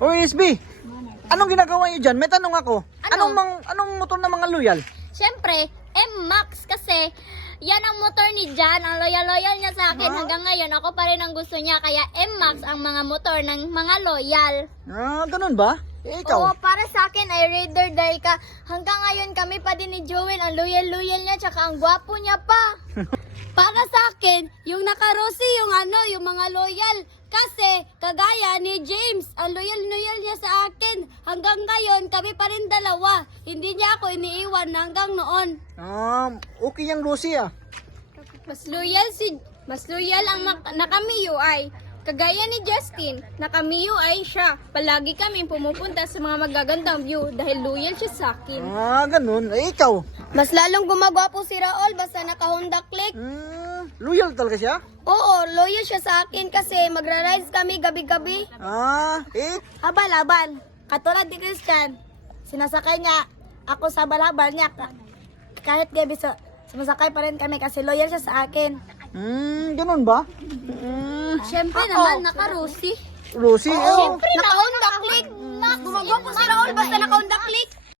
O SB, anong ginagawa niyo dyan? May tanong ako. Ano? Anong motor ng mga loyal? Siyempre, M-Max kasi yan ang motor ni Jan. Ang loyal-loyal niya sa akin. Hanggang ngayon, ako pa rin ang gusto niya. Kaya M-Max ang mga motor ng mga loyal. Ah, ganun ba? Eh, ikaw? Oo, para sa akin ay Raider dahil ka hanggang ngayon kami pa din ni Joel. Ang loyal-loyal niya, tsaka ang gwapo niya pa. Para sa akin, yung naka-Rosy, yung mga loyal. Kasi, kagaya ni James, ang loyal-loyal niya sa akin. Hanggang ngayon, kami pa rin dalawa. Hindi niya ako iniiwan hanggang noon. Okay yung Rosie ah. Mas loyal ang naka-Miu ay. Kagaya ni Justin, naka-Miu ay siya. Palagi kami pumupunta sa mga magagandang view dahil loyal siya sa akin. Ah, ganun. Eh, ikaw? Mas lalong gumagwapo si Raul basta naka-Honda Click. Loyal talaga siya? Oo, loyal siya sa akin kasi magra-rides kami gabi-gabi. Habal-habal. Katulad ni Christian, sinasakay niya ako sa habal-habal niya. Kahit gabi sumasakay pa rin kami kasi loyal siya sa akin. Ganun ba? Siyempre naman, naka-Rosie. Rosie? Siyempre, naka-Honda Click. Gumagwapo si Raul basta naka-Honda Click.